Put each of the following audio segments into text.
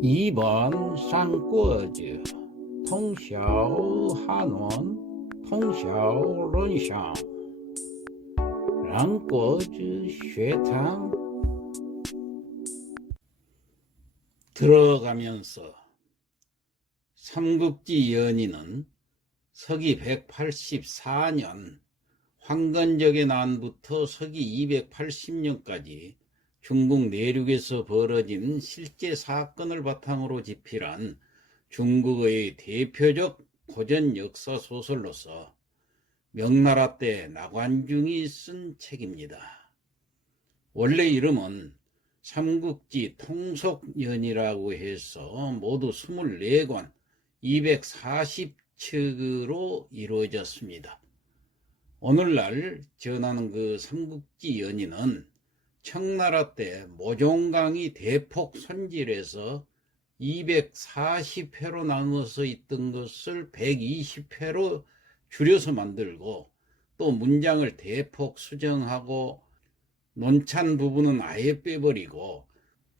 2번三国子通晓汉文通晓论想让国之学堂들어가면서 삼국지 연의는 서기 184년 황건적의 난부터 서기 280년까지 중국 내륙에서 벌어진 실제 사건을 바탕으로 집필한 중국의 대표적 고전 역사 소설로서 명나라 때 나관중이 쓴 책입니다. 원래 이름은 삼국지 통속연이라고 해서 모두 24권 240척으로 이루어졌습니다. 오늘날 전하는 그 삼국지 연의는 청나라 때 모종강이 대폭 손질해서 240회로 나누어서 있던 것을 120회로 줄여서 만들고 또 문장을 대폭 수정하고 논찬 부분은 아예 빼버리고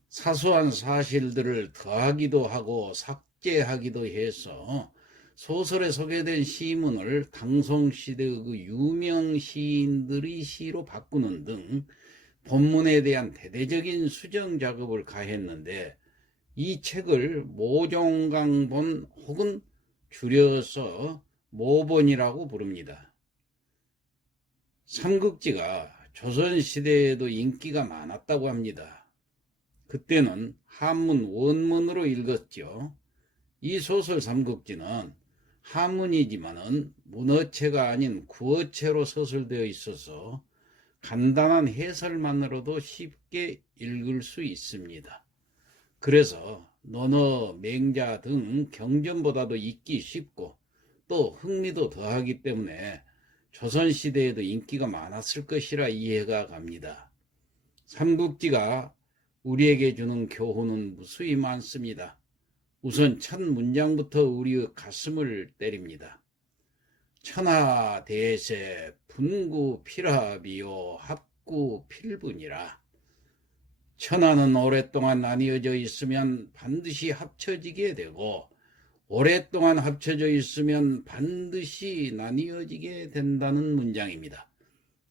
사소한 사실들을 더하기도 하고 삭제하기도 해서 소설에 소개된 시문을 당송시대의 그 유명 시인들의 시로 바꾸는 등 본문에 대한 대대적인 수정 작업을 가했는데 이 책을 모종강본 혹은 줄여서 모본이라고 부릅니다. 삼국지가 조선시대에도 인기가 많았다고 합니다. 그때는 한문 원문으로 읽었죠. 이 소설 삼국지는 한문이지만은 문어체가 아닌 구어체로 서술되어 있어서 간단한 해설만으로도 쉽게 읽을 수 있습니다. 그래서 논어, 맹자 등 경전보다도 읽기 쉽고 또 흥미도 더하기 때문에 조선시대에도 인기가 많았을 것이라 이해가 갑니다. 삼국지가 우리에게 주는 교훈은 무수히 많습니다. 우선 첫 문장부터 우리의 가슴을 때립니다. 천하대세 분구필합이요 합구필분이라. 천하는 오랫동안 나뉘어져 있으면 반드시 합쳐지게 되고 오랫동안 합쳐져 있으면 반드시 나뉘어지게 된다는 문장입니다.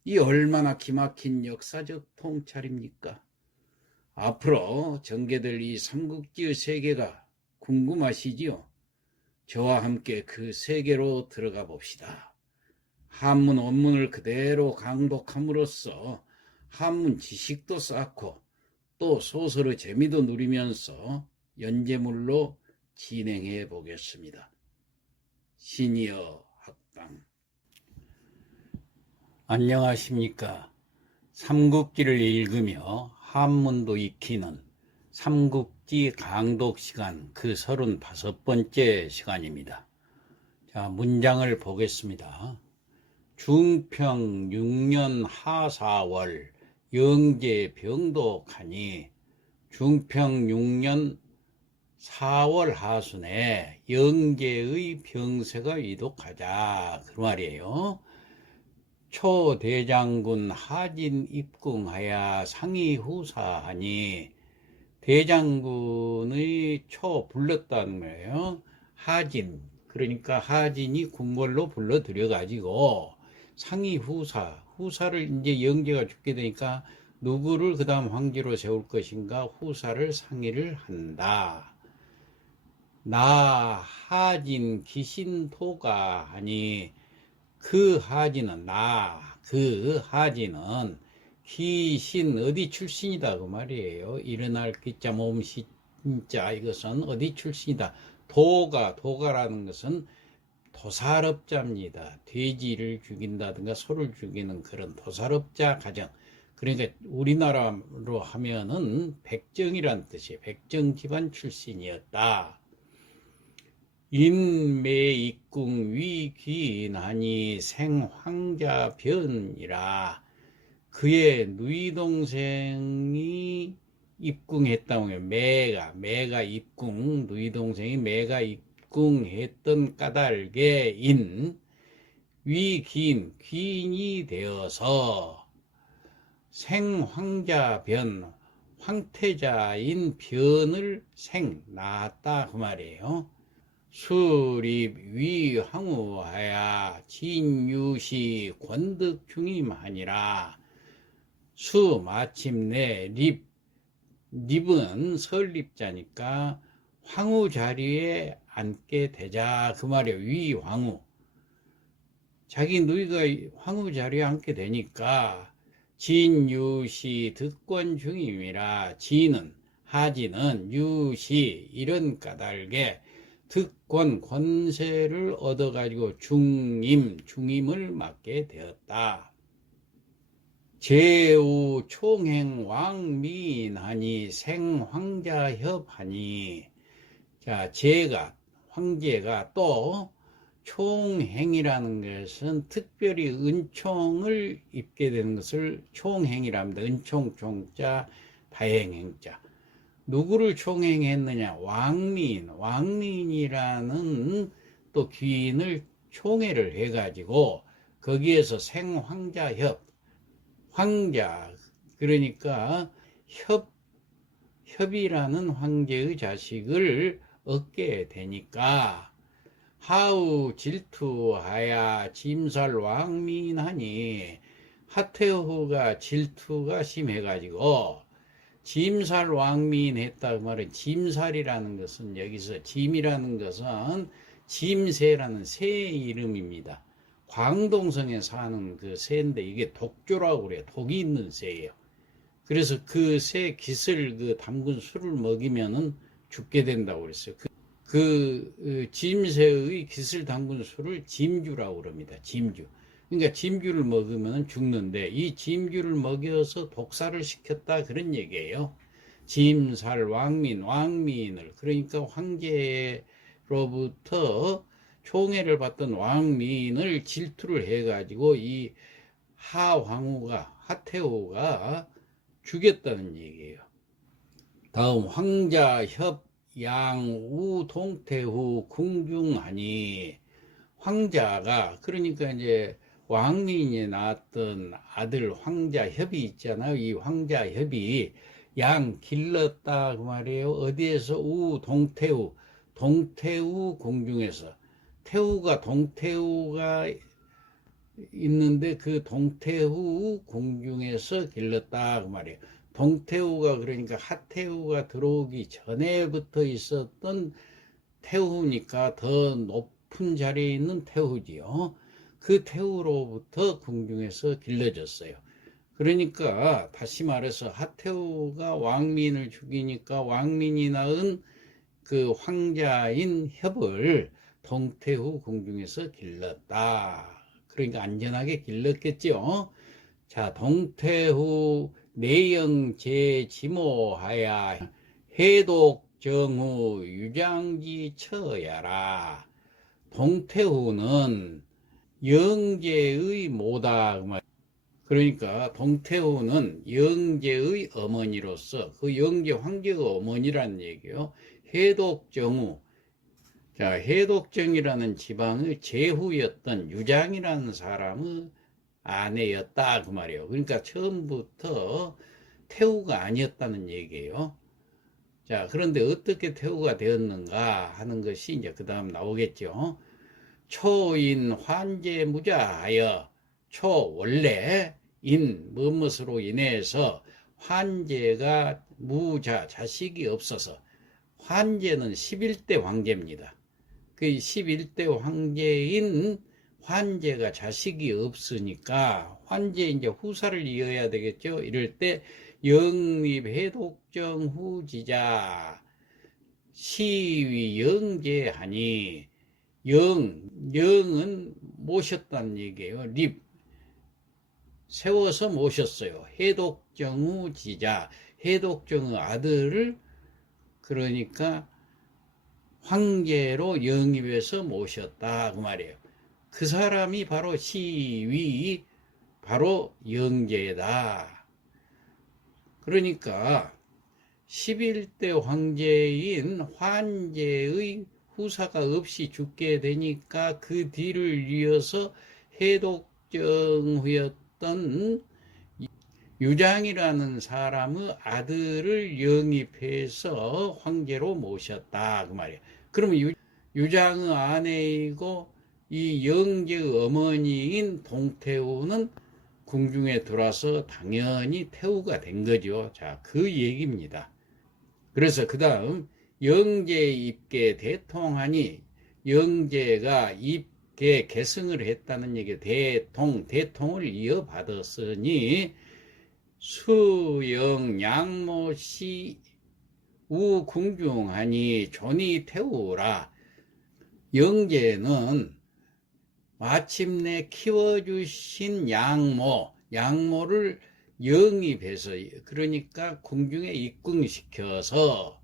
이 얼마나 기막힌 역사적 통찰입니까? 앞으로 전개될 이 삼국지의 세계가 궁금하시지요? 저와 함께 그 세계로 들어가 봅시다. 한문 원문을 그대로 강독함으로써 한문 지식도 쌓고 또 소설의 재미도 누리면서 연재물로 진행해 보겠습니다. 시니어 학당. 안녕하십니까. 삼국지를 읽으며 한문도 익히는 삼국지 강독 시간 그 35번째 시간입니다. 자, 문장을 보겠습니다. 중평 6년 하사월 영제 병독하니 중평 6년 4월 하순에 영제의 병세가 위독하자 그 말이에요. 초대장군 하진 입궁하여 상의후사하니 대장군의 초 불렀다는 거예요. 하진, 그러니까 하진이 궁궐로 불러들여가지고 상의후사, 후사를 이제 영제가 죽게 되니까 누구를 그 다음 황제로 세울 것인가 후사를 상의를 한다. 나 하진 기신토가 하니 그 하진은 그 하진은 기신 어디 출신이다 그 말이에요. 일어날 기자 몸신자 이것은 어디 출신이다. 도가라는 것은 도살업자입니다. 돼지를 죽인다든가 소를 죽이는 그런 도살업자 가정. 그러니까 우리나라로 하면은 백정이란 뜻이에요. 백정 집안 출신이었다. 인매입궁 위귀인하니 생황자변이라. 그의 누이 동생이 입궁했다고 해요. 매가 입궁, 누이 동생이 매가 입궁했던 까닭에 귀인이 되어서 생황자변, 황태자인 변을 생 낳았다 그 말이에요. 수립 위황후하야 진유시 권득중임하니라. 수 마침내 립은 설립자니까 황후 자리에 앉게 되자 그 말이에요. 위황후. 자기 누이가 황후 자리에 앉게 되니까 진유시 득권 중임이라. 진은 하진은 유시 이런 까닭에 득권 권세를 얻어가지고 중임을 맡게 되었다. 제우 총행 왕미인하니 생황자협하니. 자, 황제가 또 총행이라는 것은 특별히 은총을 입게 되는 것을 총행이라 합니다. 은총 총자 다행행자. 누구를 총행했느냐? 왕민이라는 또 귀인을 총회를 해가지고 거기에서 생황자협, 황자 그러니까 협이라는 황제의 자식을 얻게 되니까 하우 질투하야 짐살왕민하니. 하태후가 질투가 심해가지고 짐살왕민했다 그 말은, 짐살이라는 것은 여기서 짐이라는 것은 짐새라는 새 이름입니다. 광동성에 사는 그 새인데 이게 독조라고 그래요. 독이 있는 새예요. 그래서 그 새 깃을 그 담근 술을 먹이면은 죽게 된다고 그랬어요. 그 짐새의 깃을 담근 술을 짐주라고 그럽니다. 짐주. 그러니까 짐주를 먹으면 죽는데 이 짐주를 먹여서 독사를 시켰다 그런 얘기예요. 짐살 왕민을 그러니까 황제로부터 총애를 받던 왕민을 질투를 해가지고 이 하태후가 죽였다는 얘기예요. 다음 황자협 양우 동태후 궁중하니. 황자가 그러니까 이제 왕민이 낳았던 아들 황자협이 있잖아요. 이 황자협이 양 길렀다 그 말이에요. 어디에서? 동태후 궁중에서. 동태후가 있는데 그 동태후 궁중에서 길렀다 그 말이에요. 동태후가 그러니까 하태후가 들어오기 전에부터 있었던 태후니까 더 높은 자리에 있는 태후지요. 그 태후로부터 궁중에서 길러졌어요. 그러니까 다시 말해서 하태후가 왕민을 죽이니까 왕민이 낳은 그 황자인 협을 동태후 궁중에서 길렀다. 그러니까 안전하게 길렀겠죠. 자, 동태후 내영제 지모하야 해독정후 유장지 처야라. 동태후는 영제의 모다. 그러니까 동태후는 영제의 어머니로서 그 영제 황제의 어머니라는 얘기예요. 해독정후. 자, 해독정이라는 지방의 제후였던 유장이라는 사람의 아내였다 그 말이에요. 그러니까 처음부터 태후가 아니었다는 얘기예요. 자, 그런데 어떻게 태후가 되었는가 하는 것이 이제 그 다음 나오겠죠. 초인 환제무자하여. 원래 무엇으로 인해서 환제가 자식이 없어서. 환제는 11대 황제입니다. 그 11대 황제인 환제가 자식이 없으니까 환제 이제 후사를 이어야 되겠죠. 이럴 때 영립해독정 후지자 시위 영제하니. 영은 모셨다는 얘기예요. 세워서 모셨어요. 해독정후 지자, 해독정의 아들을 그러니까 황제로 영입해서 모셨다 그 말이에요. 그 사람이 바로 바로 영제다. 그러니까 11대 황제인 환제의 후사가 없이 죽게 되니까 그 뒤를 이어서 해독정후였던 유장이라는 사람의 아들을 영입해서 황제로 모셨다 그 말이야. 그러면 유장의 아내이고 이 영제의 어머니인 동태후는 궁중에 들어와서 당연히 태후가 된 거죠. 자, 그 얘기입니다. 그래서 그 다음 영제 입계 대통하니, 영제가 입계 계승을 했다는 얘기, 대통을 이어받았으니 수영 양모시 우궁중하니 존이 태우라. 영제는 마침내 키워주신 양모를 영입해서, 그러니까 궁중에 입궁시켜서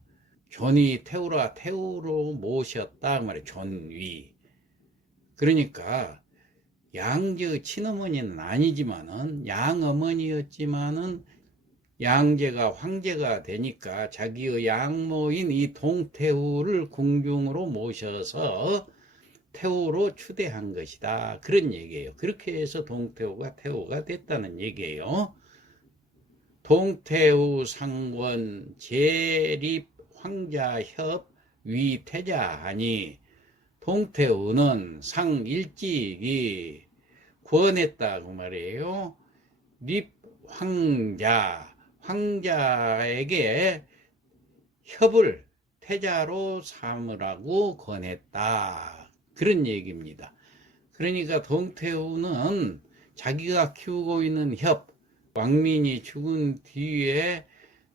존이 태우라, 태우로 모셨다 그 말이에요. 존위. 그러니까 양제의 친어머니는 아니지만은 양어머니였지만은 양제가 황제가 되니까 자기의 양모인 이 동태후를 궁중으로 모셔서 태후로 추대한 것이다, 그런 얘기예요. 그렇게 해서 동태후가 태후가 됐다는 얘기예요. 동태후 상권 제립 황자협 위태자하니, 동태후는 상 일찍이 권했다고 말이에요. 립 황자에게 협을 태자로 삼으라고 권했다, 그런 얘기입니다. 그러니까 동태후는 자기가 키우고 있는 협, 왕민이 죽은 뒤에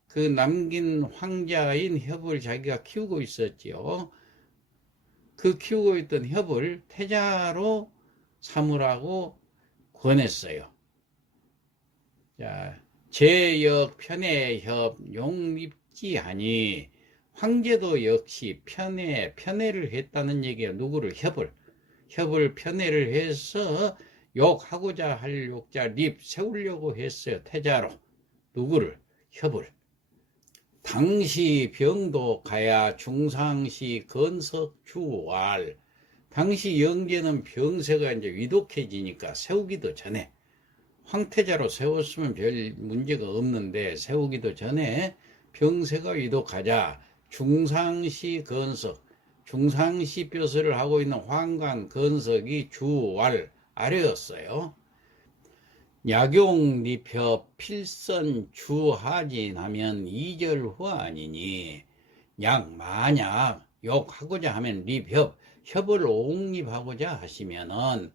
그 남긴 황자인 협을 자기가 키우고 있었지요. 그 키우고 있던 협을 태자로 삼으라고 권했어요. 자, 제역 편애협 용립지하니, 황제도 역시 편애를 했다는 얘기예요. 누구를? 협을 편애를 해서 욕하고자 할 욕자 립 세우려고 했어요. 태자로. 누구를? 협을. 당시 병도 가야 중상시 건석 주왈. 당시 영제는 병세가 이제 위독해지니까 세우기도 전에, 황태자로 세웠으면 별 문제가 없는데 세우기도 전에 병세가 위독하자 중상시 건석, 중상시 벼슬을 하고 있는 황관 건석이 주왈 아래였어요. 약용 리협 필선 주하진하면 이절후아니니, 만약 욕하고자 하면 협을 옹립하고자 하시면은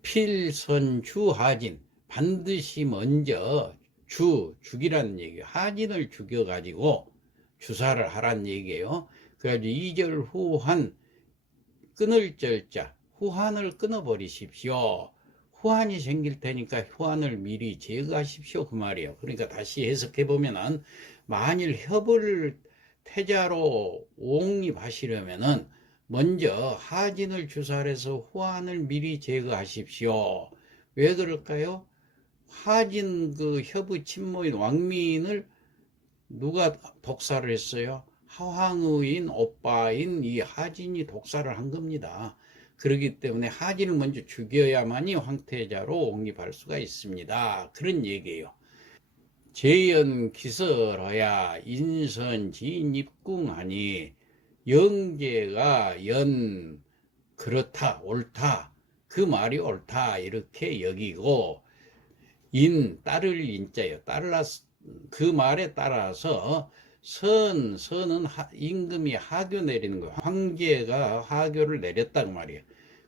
필선 주하진, 반드시 먼저 죽이라는 얘기예요. 하진을 죽여가지고 주사를 하란 얘기예요. 그래가지고 이절후한, 끊을 절자, 후한을 끊어버리십시오. 후한이 생길 테니까 후한을 미리 제거하십시오, 그 말이에요. 그러니까 다시 해석해보면은, 만일 협을 태자로 옹립하시려면은 먼저 하진을 주살해서 후한을 미리 제거하십시오. 왜 그럴까요? 하진 그 협의 친모인 왕민을 누가 독살을 했어요? 하황의인 오빠인 이 하진이 독살을 한 겁니다. 그렇기 때문에 하진을 먼저 죽여야만이 황태자로 옹립할 수가 있습니다, 그런 얘기예요. 제연 기설하야 인선 진입궁하니, 영제가 그렇다, 옳다, 그 말이 옳다 이렇게 여기고, 딸을 인자예요. 그 말에 따라서 선은 임금이 하교 내리는 거예요. 황제가 하교를 내렸다고 말이에요.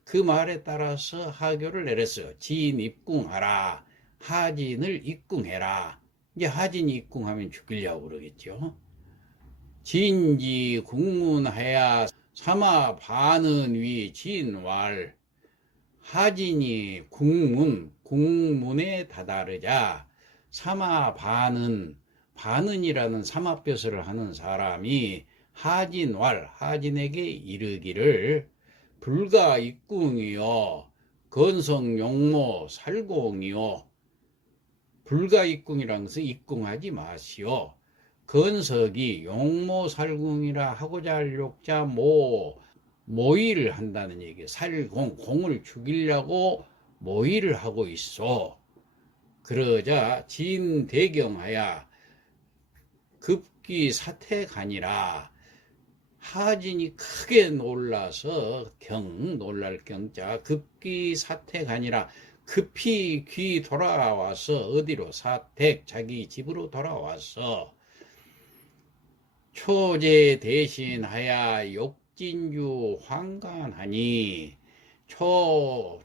그 말에 따라서 하교를 내렸어요. 진 입궁하라, 하진을 입궁해라. 이제 하진이 입궁하면 죽이려고 그러겠죠. 진지 국문하야 사마 반은 위 진왈. 하진이 국문에 다다르자 사마 반은이라는 사마벼슬을 하는 사람이 하진에게 이르기를, 불가 입궁이요 건성용모 살공이요. 불가 입궁이란 것은 입궁하지 마시오. 건석이 용모 살궁이라 하고자 할 욕자 모의를 한다는 얘기예요. 공을 죽이려고 모의를 하고 있어. 그러자 진대경하야 급기 사태가니라. 하진이 크게 놀라서 놀랄 경자 급기 사태가니라. 급히 귀 돌아와서 어디로 사택 자기 집으로 돌아와서 초제 대신하야 욕진유 황간하니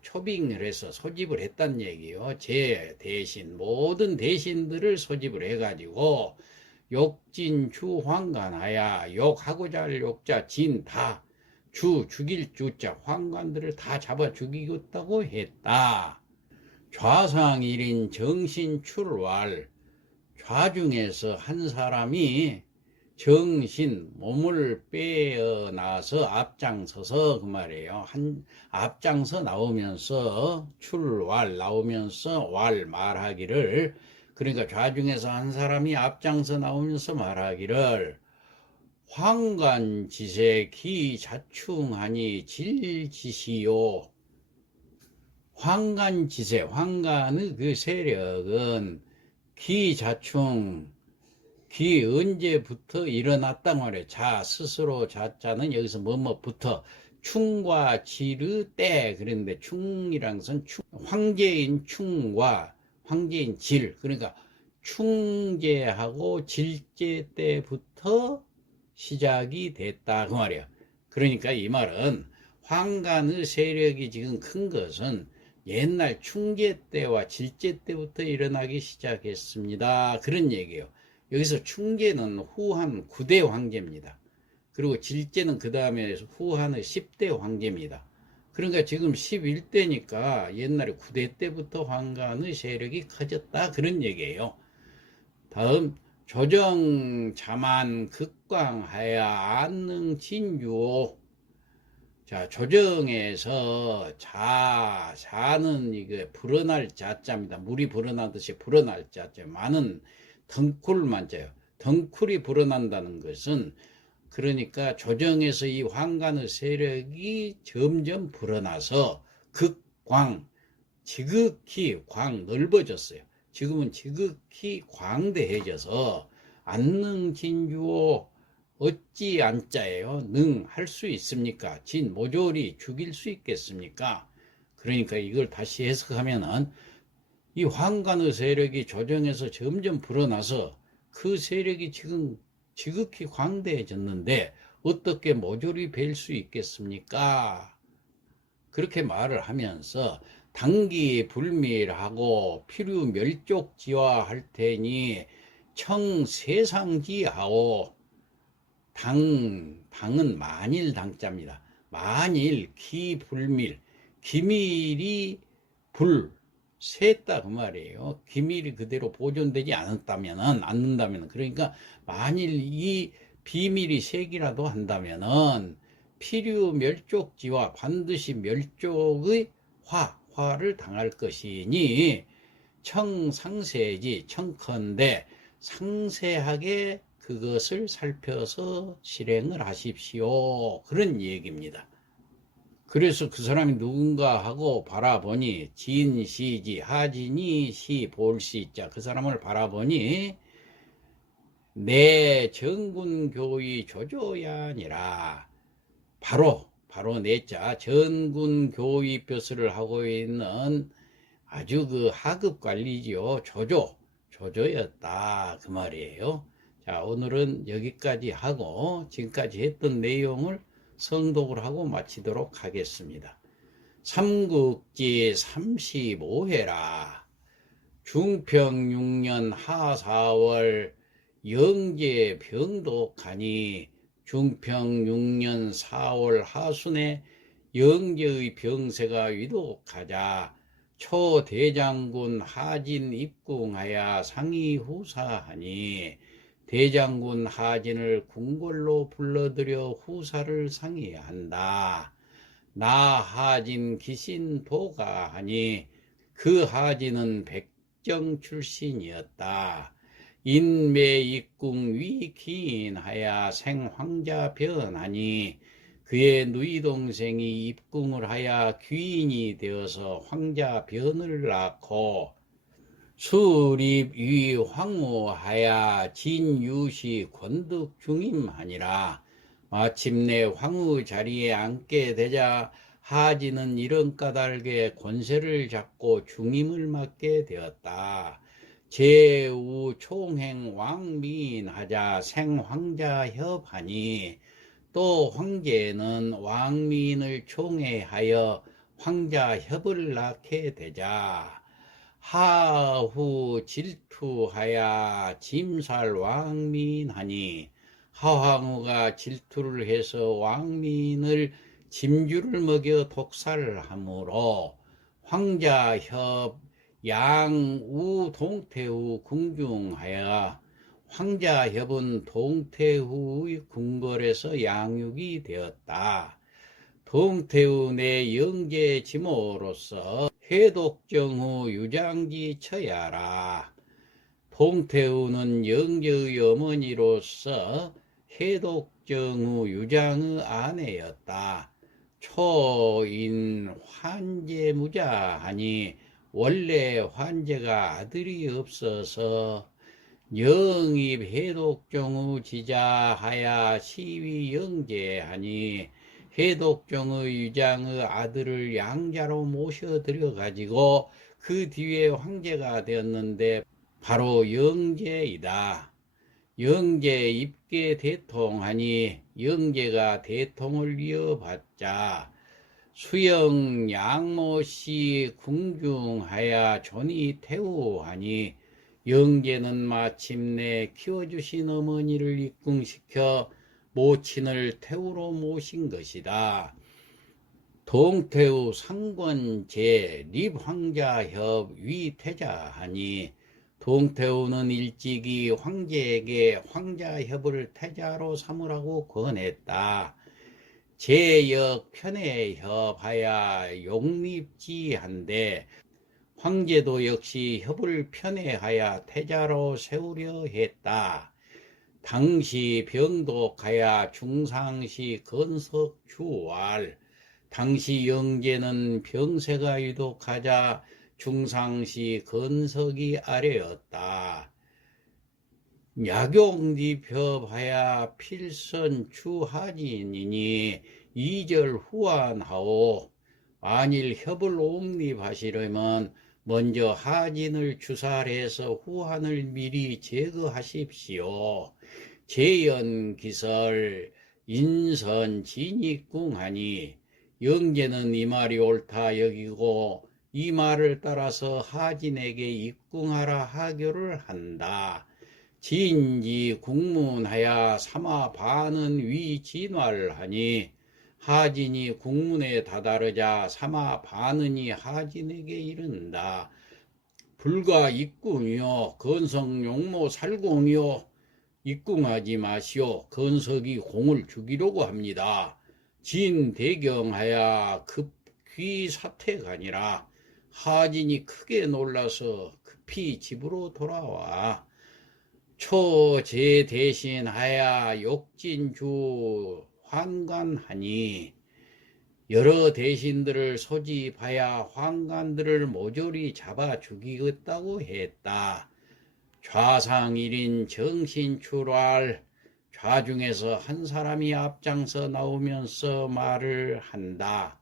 초빙을 해서 소집을 했단 얘기요. 제 대신 모든 대신들을 소집을 해가지고 욕진주 황간하야 욕하고자 할 욕자 진 다 죽일 주자 황관들을 다 잡아 죽이겠다고 했다. 좌상일인 정신출왈 좌중에서 한 사람이 정신 몸을 빼어나서 앞장서서 그 말이에요. 앞장서 나오면서 출왈 나오면서 왈 말하기를 그러니까 좌중에서 한 사람이 앞장서 나오면서 말하기를 황관지세 기자충하니 질지시요. 황간지세 황간의 그 세력은 기자충 기 언제부터 일어났단 말이에요. 자 스스로 자자는 여기서 뭐뭐부터 충과 지르 때 그런데 충이란 것은 황제인 충과 황제인 질 그러니까 충제하고 질제 때부터 시작이 됐다 그 말이에요. 그러니까 이 말은 황간의 세력이 지금 큰 것은 옛날 충제 때와 질제 때부터 일어나기 시작했습니다. 그런 얘기예요. 여기서 충제는 후한 9대 황제입니다. 그리고 질제는 그 다음에 후한의 10대 황제입니다. 그러니까 지금 11대니까 옛날에 9대 때부터 황간의 세력이 커졌다 그런 얘기예요. 다음 조정 자만 극광하야 안능 진유. 자 조정에서 자는 이게 불어날 자자입니다. 물이 불어나듯이 불어날 자자. 만은 덩쿨만 자요. 덩쿨이 불어난다는 것은 그러니까 조정에서 이 황간의 세력이 점점 불어나서 극광 지극히 광 넓어졌어요. 지금은 지극히 광대해져서 안능진주오 어찌 안자예요. 능 할 수 있습니까? 진 모조리 죽일 수 있겠습니까? 그러니까 이걸 다시 해석하면은 이 황간의 세력이 조정에서 점점 불어나서 그 세력이 지금 지극히 광대해졌는데 어떻게 모조리 뵐 수 있겠습니까? 그렇게 말을 하면서 당기 불밀하고 필요 멸족지화할 테니 청세상지하오. 당은 만일 당자입니다. 만일 기불밀 기밀이 샜다 그 말이에요. 기밀이 그대로 보존되지 않는다면 그러니까 만일 이 비밀이 색이라도 한다면은 필요 멸족지와 반드시 멸족의 화를 당할 것이니 청상세지 청컨대 상세하게 그것을 살펴서 실행을 하십시오. 그런 얘기입니다. 그래서 그 사람이 누군가 하고 바라보니 진시지 하진이 시 볼시자 그 사람을 바라보니 내 전군교의 조조야니라 바로 내자 전군교의 벼슬을 하고 있는 아주 그 하급 관리지요. 조조였다 그 말이에요. 자 오늘은 여기까지 하고 지금까지 했던 내용을 성독을 하고 마치도록 하겠습니다. 삼국지 35회라 중평 6년 하 4월 영제 병독하니 중평 6년 4월 하순에 영제의 병세가 위독하자 초대장군 하진 입궁하여 상의 후사하니 대장군 하진을 궁궐로 불러들여 후사를 상의한다. 나 하진 기신 도가하니 그 하진은 백정 출신이었다. 인매 입궁 위기인하여 생황자 변하니 그의 누이 동생이 입궁을 하여 귀인이 되어서 황자 변을 낳고 수립위 황후하야 진유시 권득 중임하니라. 마침내 황후 자리에 앉게 되자 하진은 이런 까닭에 권세를 잡고 중임을 맡게 되었다. 제우 총행 왕민하자 생황자 협하니, 또 황제는 왕민을 총애하여 황자협을 낳게 되자 하후 질투하야 짐살 왕민하니, 하황후가 질투를 해서 왕민을 짐주를 먹여 독살하므로 황자협 양우 동태후 궁중하여 황자협은 동태후의 궁궐에서 양육이 되었다. 동태후 내 영제 지모로서 회독정후 유장지 처야라. 동태후는 영제의 어머니로서 회독정후 유장의 아내였다. 초인 환제무자하니, 원래 환제가 아들이 없어서 영입 회독정후 지자하야 시위 영제하니, 회독정의 유장의 아들을 양자로 모셔들여 가지고 그 뒤에 황제가 되었는데 바로 영제이다. 영제 입계 대통하니, 영제가 대통을 이어받자 수영 양모씨 궁중하야 존이 태우하니, 영제는 마침내 키워주신 어머니를 입궁시켜 모친을 태우러 모신 것이다. 동태후 상권제 립황자협 위태자하니, 동태후는 일찍이 황제에게 황자협을 태자로 삼으라고 권했다. 제역 편애협하야 용립지한데, 황제도 역시 협을 편애하여 태자로 세우려 했다. 당시 병독하야 중상시 건석주왈, 당시 영제는 병세가 유독하자 중상시 건석이 아래였다. 약용디협하야 필선 추하진이니, 이절 후환하오. 만일 협을 옹립하시려면 먼저 하진을 추살해서 후한을 미리 제거하십시오. 재연기설 인선 진익궁하니, 영제는 이 말이 옳다 여기고 이 말을 따라서 하진에게 입궁하라 하교를 한다. 진지 국문하야 삼아 반은 위진왈하니, 하진이 국문에 다다르자 삼아 반은이 하진에게 이른다. 불가 입궁이요 건석 용모 살궁이요, 입궁하지 마시오. 건석이 공을 죽이려고 합니다. 진대경하야 급귀 사택하니라. 하진이 크게 놀라서 급히 집으로 돌아와 초제 대신하야 욕진주 환관하니, 여러 대신들을 소집하여 환관들을 모조리 잡아 죽이겠다고 했다. 좌상 1인 정신출활, 좌중에서 한 사람이 앞장서 나오면서 말을 한다.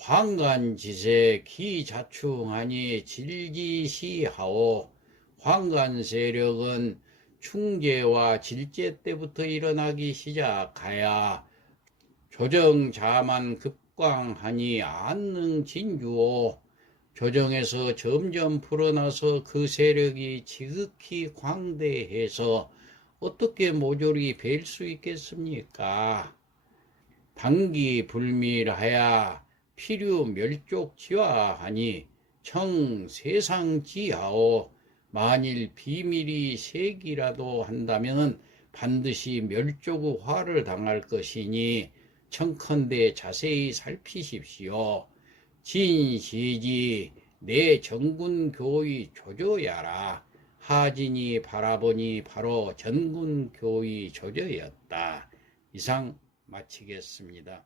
환관지세 기자충하니 질지시하오. 환관 세력은 충제와 질제 때부터 일어나기 시작하여 조정자만 급광하니 안능진주오. 조정에서 점점 풀어나서 그 세력이 지극히 광대해서 어떻게 모조리 뵐 수 있겠습니까? 단기 불밀하야 필요 멸족지화하니 청 세상지하오. 만일 비밀이 세기라도 한다면 반드시 멸족의 화를 당할 것이니 청컨대 자세히 살피십시오. 진시지 내 전군교의 조조야라. 하진이 바라보니 바로 전군교의 조조였다. 이상 마치겠습니다.